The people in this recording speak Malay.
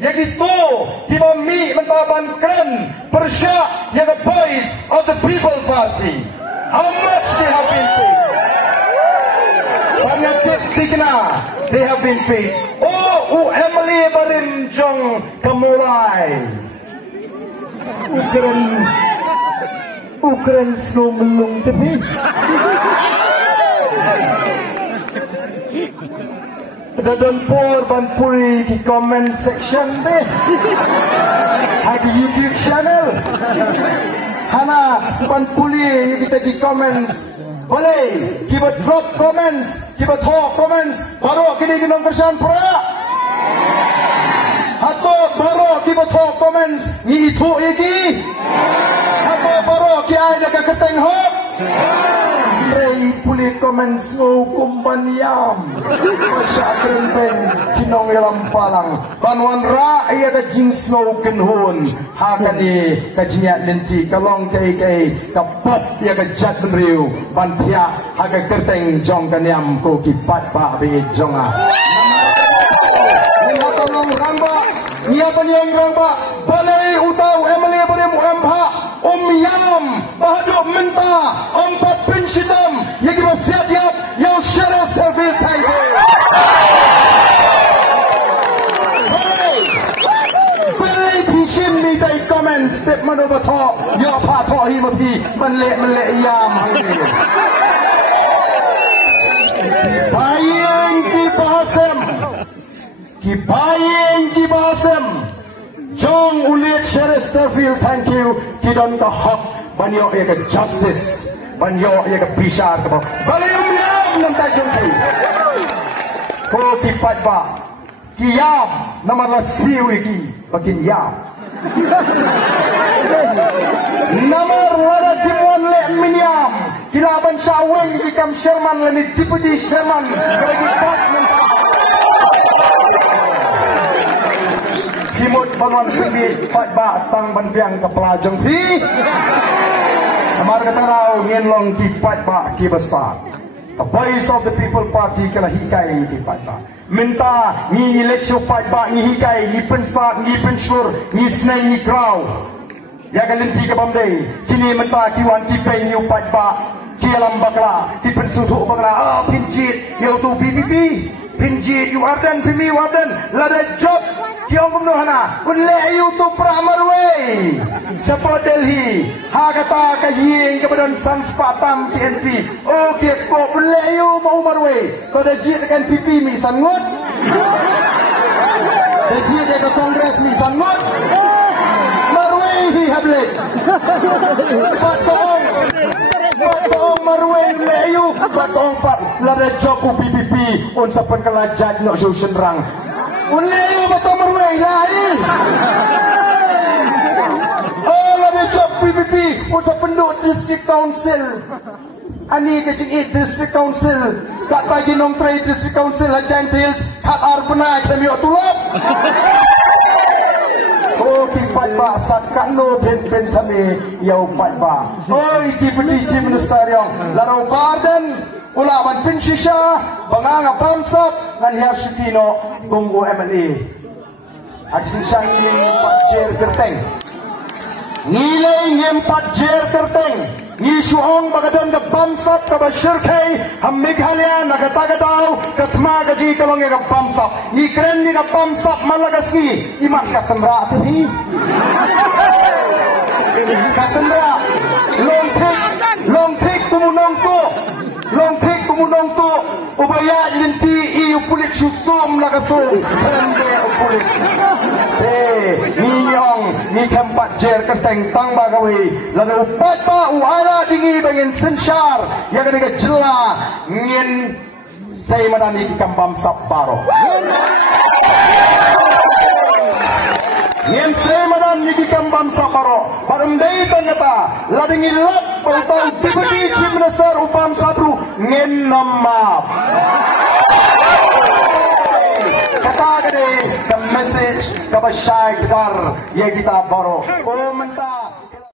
yang itu tiba mi mentaban keren persyak yang the voice of the people party. How much they have been paid? Banyak tikna they have been paid. Oh, Emily barin jong kemulai. Ukran snow melung tepi. Dadon por ban puri di comment section deh. Di YouTube channel. Hana ban puri kita di comments. Boleh kita drop comments, kita talk comments. Baru kita ginong persan pura. Atau baru kita talk comments ni itu iki. Atau baru kita ada keteng hop. Rey puli comments ngukum banyam. Masya kerempeng kinong ilam palang. Banwan ra iya ka jing snow kenhun. Hakani ka jinyak linti kalong kay kapot iya ka jat benriu. Bantia haka kerteng jong kanyam ko kipat pa bi jonga. Ina tolong ramba. Iya penyang ramba. Balai utau Emily boleh muamha. Yam bahaduk mentah 4 pensitam yang kita siap yang syarah servil Taipei. Balai pisim ni dari komen step mana betul ya pak tok himapi melek yam bayang ki basem Jong ulit Sheriff Sterfield, thank you. Kidon ka hak, banyo ya ka justice, banyo ya ka pisar ka ba. Balay umiyam ng tajong ki. Ko kipat ba, kiyam na malasiw iki, bagin yam. Namar wala timuan le minyam, kilaban sa aweng ikam Sherman lani Deputy Sherman, kaya department. Kimut bangun tinggi Pak Batang Banbiang ke pelajong fi. Kamar kata rau ngenlong di Pak Bat ki besar. The voice of the people party kala hikai di Pak Bat. Minta ni election Pak Bat ni hikai ni pensat ni pensur ni snai ni crowd. Ya kalian si ke bamdai. Kini minta kiwan ki pay ni Pak Bat ki alam bakla ki pensutu bakla pinjit yo tu PPP. Pinjit you ardan pimi wardan lada job Kiong kumnohana, unle YouTube Pramarway, Japo Delhi, Hagata Kaying kemudian Sanspatam TNP, Oke kok unle you mau Marway, kau dah jit dengan pipi mi sangut, dah jit dengan Kongres mi sangut, Marway hi hablet, Patong Marway unle you, Patong Pat, lada joku PPP, unsapan kelajat nak susah rang. Unleyo betul merway lain. Oh, lebih job PPP untuk penduduk district council. Ani kecing district council. Tak bagi nong trade district council Hajan Hills. Hak arpenai kita miok tulap. Oh, kipat ba sakat no ben kami yau pat ba. Oh, Deputy Chief Minister yang larau garden. Ulaman pinsisya, banganga pamsap, nganhiyar sutino, tunggu MLA. Agsisang nging patjer kerteng. Nilay nging patjer kerteng. Ngisuong bagadon ka pamsap ka basyirkay, hamighalya nagatagadaw, katma gaji kalong ka pamsap. Ngikren ni ka pamsap malagas ni, imak katandra ati. Katandra, long take kumunong ko. Longpik kumunong to ubaya linti iu pulik susum lagasum pende upulik niyong ni tempat jer kerteng tang bagawi lalu upat pa uara dingi bangin sensyar yang kena jela ngin say manani di kampam saparo ngin say manani di kampam saparo parumdai tangata lading ilap Pautang Deputy Chief Minister Upam Sabru ngin namap. Kata gede the message kabasyay kedar yang kita baru.